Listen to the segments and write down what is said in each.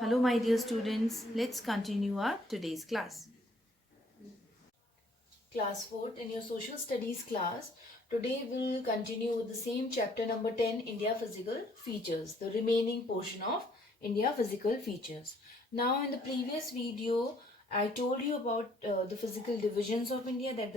Hello my dear students, let's continue our today's class. Class 4th in your social studies class. Today we'll continue with the same chapter number 10, India Physical Features, the remaining portion of India Physical Features. Now in the previous video I told you about the physical divisions of India, that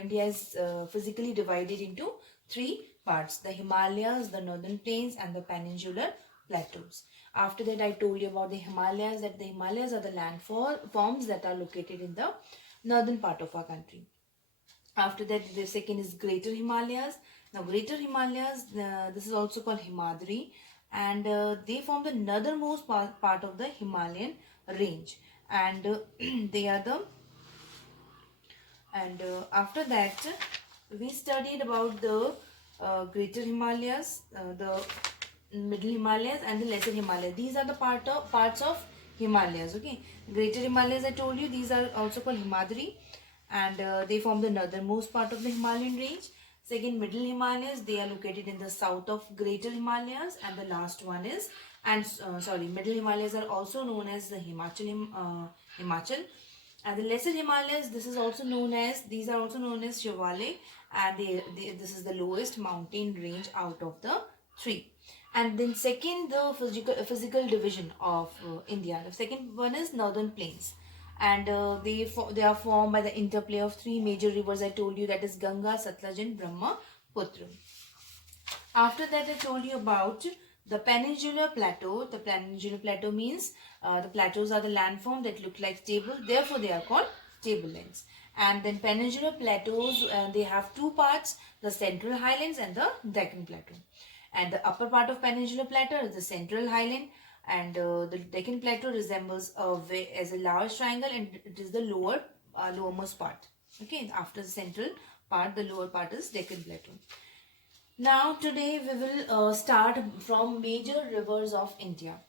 India is physically divided into three parts: the Himalayas, the northern plains and the peninsular plateaus. After that I told you about the Himalayas, that the Himalayas are the landforms that are located in the northern part of our country. After that, the second is Greater Himalayas. Now, Greater Himalayas, this is also called Himadri, and they form the northernmost part of the Himalayan range, and they are the. And after that, we studied about the Greater Himalayas, the Middle Himalayas, and the Lesser Himalayas. These are the parts of Himalayas. Okay, Greater Himalayas, I told you, these are also called Himadri, and they form the northernmost part of the Himalayan range. Second, Middle Himalayas, they are located in the south of Greater Himalayas, and the last one is, Middle Himalayas are also known as the Himachal. And the Lesser Himalayas, these are also known as Shivale, and this is the lowest mountain range out of the three. And then second, the physical division of India. The second one is northern plains, and they are formed by the interplay of three major rivers. I told you, that is Ganga, Satluj, and Brahmaputra. After that, I told you about the peninsular plateau. The peninsular plateau means the plateaus are the landform that look like table. Therefore, they are called tablelands. And then peninsular plateaus, they have two parts: the central highlands and the Deccan plateau. And the upper part of peninsular plateau is the central highland, and the Deccan plateau resembles as a large triangle, and it is the lowermost part. Okay, after the central part, the lower part is Deccan plateau. Now today we will start from major rivers of India.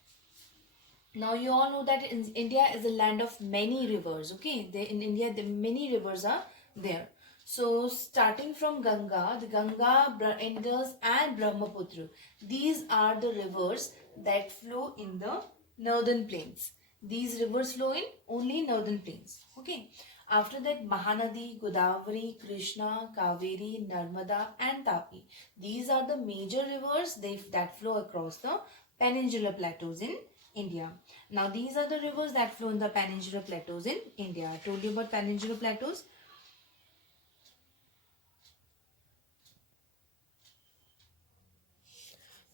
Now you all know that India is a land of many rivers. Okay, in India the many rivers are there. So starting from Ganga, the Indus and Brahmaputra, these are the rivers that flow in the northern plains. These rivers flow in only northern plains. Okay. After that, Mahanadi, Godavari, Krishna, Kaveri, Narmada and Tapi. These are the major rivers that flow across the peninsular plateaus in India. Now these are the rivers that flow in the peninsular plateaus in India. I told you about peninsular plateaus.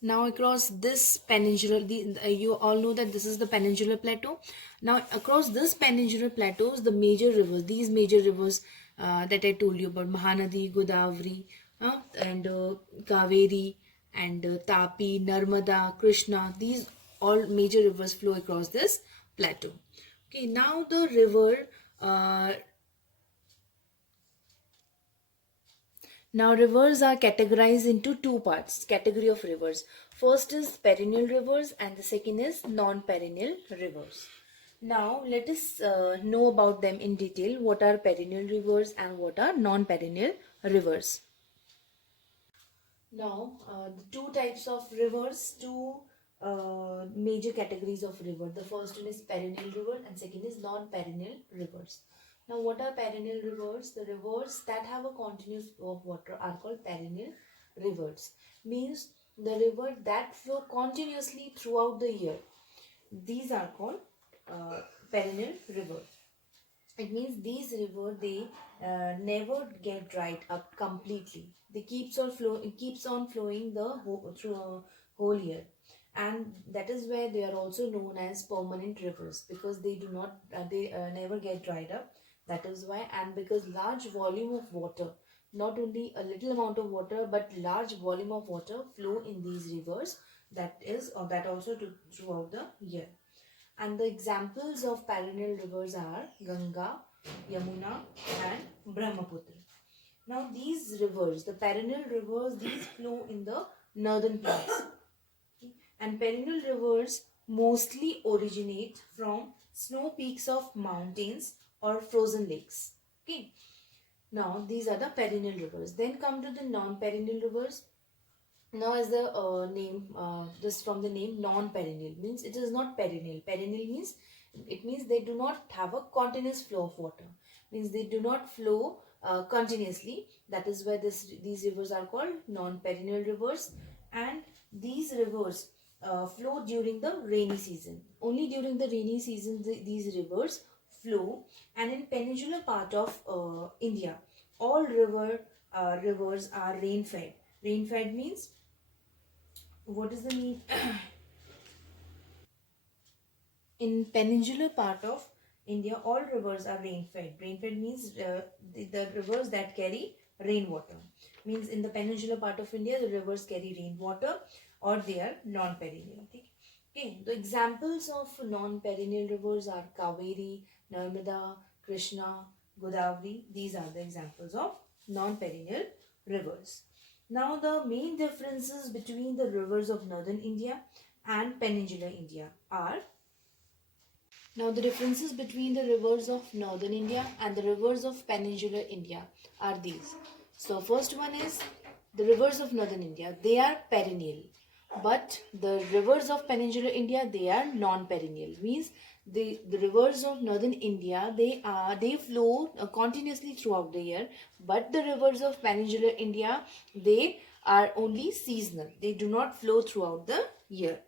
Now across this peninsula, you all know that this is the peninsular plateau. Now across this peninsular plateaus, the major rivers, these major rivers that I told you about, Mahanadi, Godavari, and Kaveri, and Tapi, Narmada, Krishna, these all major rivers flow across this plateau. Okay, now the river Now rivers are categorized into two parts, category of rivers. First is perennial rivers and the second is non-perennial rivers. Now let us know about them in detail. What are perennial rivers and what are non-perennial rivers? Now the two types of rivers, two major categories of river. The first one is perennial river and second is non-perennial rivers. Now, what are perennial rivers? The rivers that have a continuous flow of water are called perennial rivers. Means the river that flow continuously throughout the year. These are called perennial rivers. It means these rivers, they never get dried up completely. They keeps on flowing through a whole year, and that is where they are also known as permanent rivers, because they do not they never get dried up. That is why, and because large volume of water, not only a little amount of water but large volume of water flow in these rivers, that also throughout the year. And the examples of perennial rivers are Ganga, Yamuna and Brahmaputra. Now these rivers, the perennial rivers, these flow in the northern plains. And perennial rivers mostly originate from snow peaks of mountains or frozen lakes. Okay. Now these are the perennial rivers. Then come to the non-perennial rivers. Now, as the name, this from the name, non-perennial means it is not perennial. Perennial means it means they do not have a continuous flow of water. Means they do not flow continuously. That is why these rivers are called non-perennial rivers. And these rivers flow during the rainy season. Only during the rainy season these rivers flow. And in peninsular part of India, all rivers are rain-fed. Rain-fed means what is the mean? In peninsular part of India, all rivers are rain-fed. Rain-fed means the rivers that carry rainwater. Means in the peninsular part of India, the rivers carry rainwater or they are non-perennial. Okay. The examples of non-perennial rivers are Kaveri, Narmada, Krishna, Godavari. These are the examples of non-perennial rivers. Now, the main differences between the rivers of northern India and peninsular India are. Now, the differences between the rivers of northern India and the rivers of peninsular India are these. So, first one is the rivers of northern India, they are perennial. But the rivers of peninsular India, they are non-perennial. Means the rivers of northern India, they flow continuously throughout the year. But the rivers of peninsular India, they are only seasonal. They do not flow throughout the year.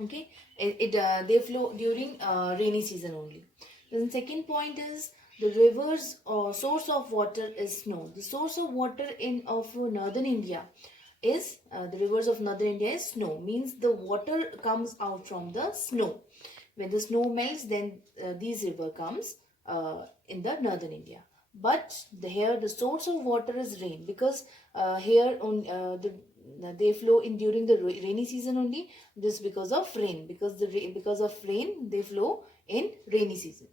Okay, they flow during rainy season only. Then second point is the rivers or source of water is snow. The source of water in of northern India is the rivers of northern India is snow. Means the water comes out from the snow. When the snow melts, then these river comes in the northern India. But here the source of water is rain, because here on they flow in during the rainy season only. This because of rain, because of rain they flow in rainy season.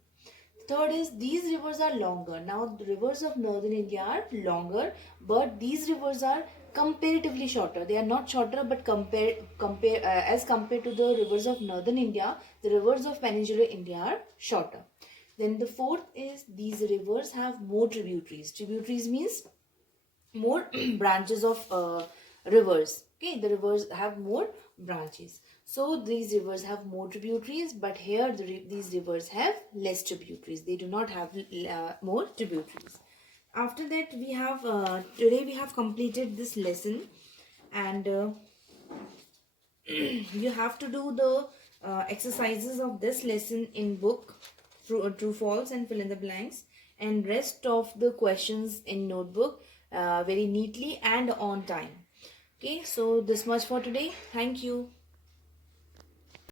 Third is these rivers are longer. Now the rivers of northern India are longer, but these rivers are comparatively shorter. They are not shorter, but compare as compared to the rivers of northern India, the rivers of peninsular India are shorter. Then the fourth is these rivers have more tributaries. Tributaries means more branches of rivers. Okay, the rivers have more branches. So these rivers have more tributaries, but here these rivers have less tributaries. They do not have more tributaries. After that, we have today we have completed this lesson, and you have to do the exercises of this lesson in book, true false and fill in the blanks, and rest of the questions in notebook very neatly and on time. Okay, so this much for today. Thank you.